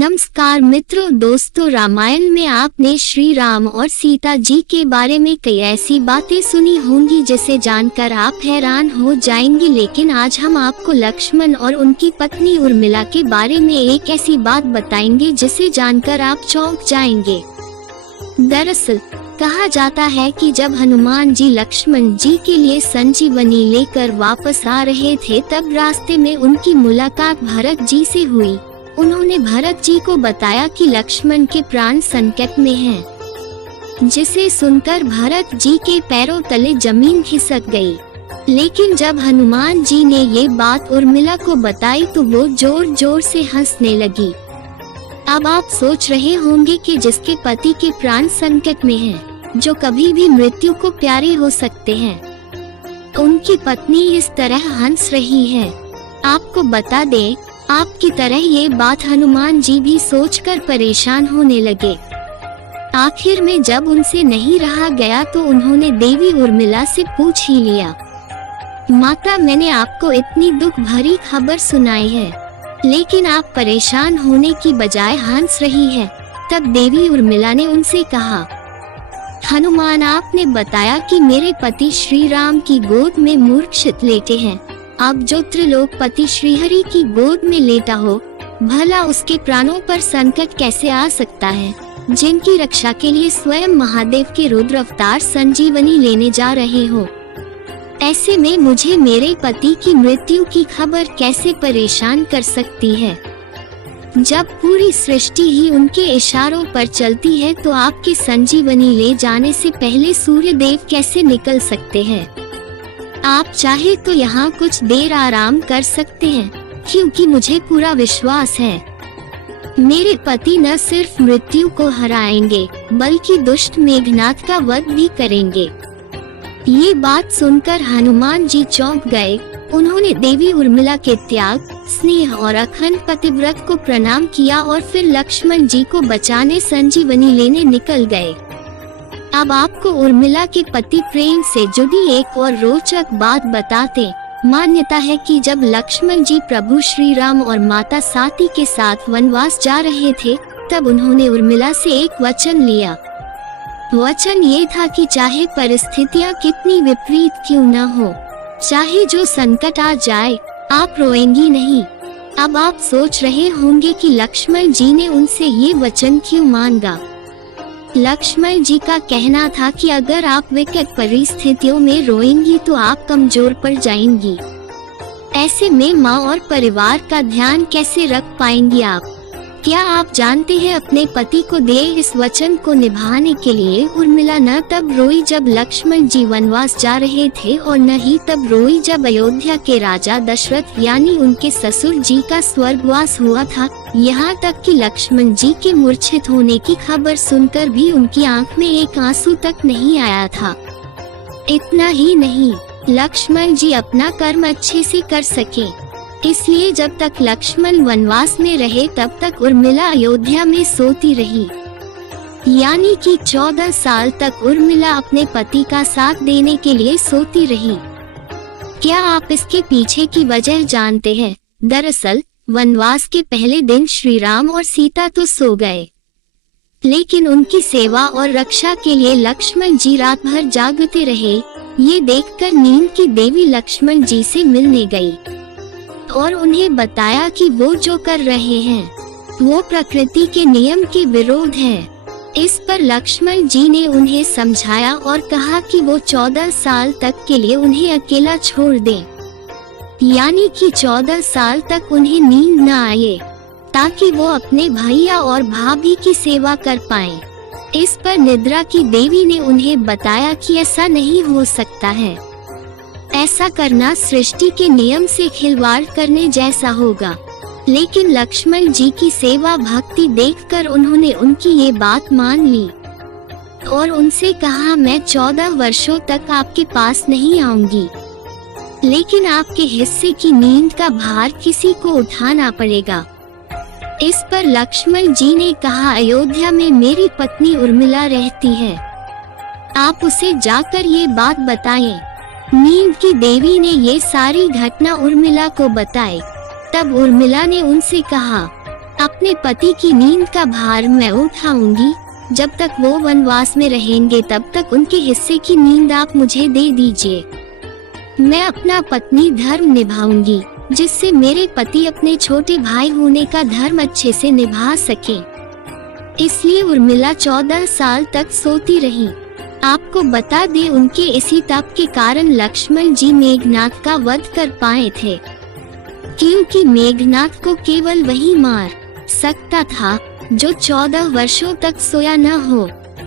नमस्कार मित्रों, दोस्तों, रामायण में आपने श्री राम और सीता जी के बारे में कई ऐसी बातें सुनी होंगी जिसे जानकर आप हैरान हो जाएंगे। लेकिन आज हम आपको लक्ष्मण और उनकी पत्नी उर्मिला के बारे में एक ऐसी बात बताएंगे जिसे जानकर आप चौंक जाएंगे। दरअसल कहा जाता है कि जब हनुमान जी लक्ष्मण जी के लिए संजीवनी लेकर वापस आ रहे थे, तब रास्ते में उनकी मुलाकात भरत जी से हुई। उन्होंने भरत जी को बताया कि लक्ष्मण के प्राण संकट में हैं, जिसे सुनकर भरत जी के पैरों तले जमीन खिसक गई। लेकिन जब हनुमान जी ने ये बात उर्मिला को बताई तो वो जोर जोर से हंसने लगी। अब आप सोच रहे होंगे कि जिसके पति के प्राण संकट में हैं, जो कभी भी मृत्यु को प्यारे हो सकते हैं, उनकी पत्नी इस तरह हंस रही है। आपको बता दें, आपकी तरह ये बात हनुमान जी भी सोचकर परेशान होने लगे। आखिर में जब उनसे नहीं रहा गया तो उन्होंने देवी उर्मिला से पूछ ही लिया, माता, मैंने आपको इतनी दुख भरी खबर सुनाई है, लेकिन आप परेशान होने की बजाय हंस रही है। तब देवी उर्मिला ने उनसे कहा, हनुमान, आपने बताया कि मेरे पति श्री राम की गोद में मूर्छित लेटे हैं। अब जो त्रिलोकपति श्रीहरि की गोद में लेटा हो, भला उसके प्राणों पर संकट कैसे आ सकता है, जिनकी रक्षा के लिए स्वयं महादेव के रुद्र अवतार संजीवनी लेने जा रहे हो। ऐसे में मुझे मेरे पति की मृत्यु की खबर कैसे परेशान कर सकती है? जब पूरी सृष्टि ही उनके इशारों पर चलती है, तो आपके संजीवनी ले जाने से पहले सूर्य देव कैसे निकल सकते हैं? आप चाहे तो यहाँ कुछ देर आराम कर सकते हैं, क्योंकि मुझे पूरा विश्वास है मेरे पति न सिर्फ मृत्यु को हराएंगे, बल्कि दुष्ट मेघनाथ का वध भी करेंगे। ये बात सुनकर हनुमान जी चौंक गए। उन्होंने देवी उर्मिला के त्याग, स्नेह और अखंड पतिव्रत को प्रणाम किया और फिर लक्ष्मण जी को बचाने संजीवनी लेने निकल गए। अब आपको उर्मिला के पति प्रेम से जुड़ी एक और रोचक बात बताते। मान्यता है कि जब लक्ष्मण जी प्रभु श्री राम और माता साती के साथ वनवास जा रहे थे, तब उन्होंने उर्मिला से एक वचन लिया। वचन ये था कि चाहे परिस्थितियां कितनी विपरीत क्यों न हो, चाहे जो संकट आ जाए, आप रोएंगी नहीं। अब आप सोच रहे होंगे कि लक्ष्मण जी ने उनसे ये वचन क्यों मांगा। लक्ष्मण जी का कहना था कि अगर आप विकट परिस्थितियों में रोएंगी तो आप कमजोर पड़ जाएंगी। ऐसे में माँ और परिवार का ध्यान कैसे रख पाएंगी आप? क्या आप जानते हैं, अपने पति को दिए इस वचन को निभाने के लिए उर्मिला न तब रोई जब लक्ष्मण जी वनवास जा रहे थे, और न ही तब रोई जब अयोध्या के राजा दशरथ यानी उनके ससुर जी का स्वर्गवास हुआ था। यहाँ तक कि लक्ष्मण जी के मूर्छित होने की खबर सुनकर भी उनकी आंख में एक आंसू तक नहीं आया था। इतना ही नहीं, लक्ष्मण जी अपना कर्म अच्छे से कर सके, इसलिए जब तक लक्ष्मण वनवास में रहे तब तक उर्मिला अयोध्या में सोती रही। यानी कि 14 साल तक उर्मिला अपने पति का साथ देने के लिए सोती रही। क्या आप इसके पीछे की वजह जानते हैं? दरअसल वनवास के पहले दिन श्री राम और सीता तो सो गए, लेकिन उनकी सेवा और रक्षा के लिए लक्ष्मण जी रात भर जागते रहे। ये देखकर नींद की देवी लक्ष्मण जी से मिलने गई और उन्हें बताया कि वो जो कर रहे हैं वो प्रकृति के नियम के विरोध है। इस पर लक्ष्मण जी ने उन्हें समझाया और कहा कि वो 14 साल तक के लिए उन्हें अकेला छोड़ दें, यानी कि 14 साल तक उन्हें नींद न आए, ताकि वो अपने भैया और भाभी की सेवा कर पाएं। इस पर निद्रा की देवी ने उन्हें बताया कि ऐसा नहीं हो सकता है, ऐसा करना सृष्टि के नियम से खिलवाड़ करने जैसा होगा। लेकिन लक्ष्मण जी की सेवा भक्ति देखकर उन्होंने उनकी ये बात मान ली और उनसे कहा, मैं 14 वर्षों तक आपके पास नहीं आऊंगी, लेकिन आपके हिस्से की नींद का भार किसी को उठाना पड़ेगा। इस पर लक्ष्मण जी ने कहा, अयोध्या में मेरी पत्नी उर्मिला रहती है, आप उसे जाकर ये बात बताएं। नींद की देवी ने ये सारी घटना उर्मिला को बताई। तब उर्मिला ने उनसे कहा, अपने पति की नींद का भार मैं उठाऊंगी। जब तक वो वनवास में रहेंगे तब तक उनके हिस्से की नींद आप मुझे दे दीजिए। मैं अपना पत्नी धर्म निभाऊंगी, जिससे मेरे पति अपने छोटे भाई होने का धर्म अच्छे से निभा सके। इसलिए उर्मिला 14 साल तक सोती रही। आपको बता दे, उनके इसी तप के कारण लक्ष्मण जी मेघनाथ का वध कर पाए थे, क्योंकि मेघनाथ को केवल वही मार सकता था जो 14 वर्षों तक सोया न हो।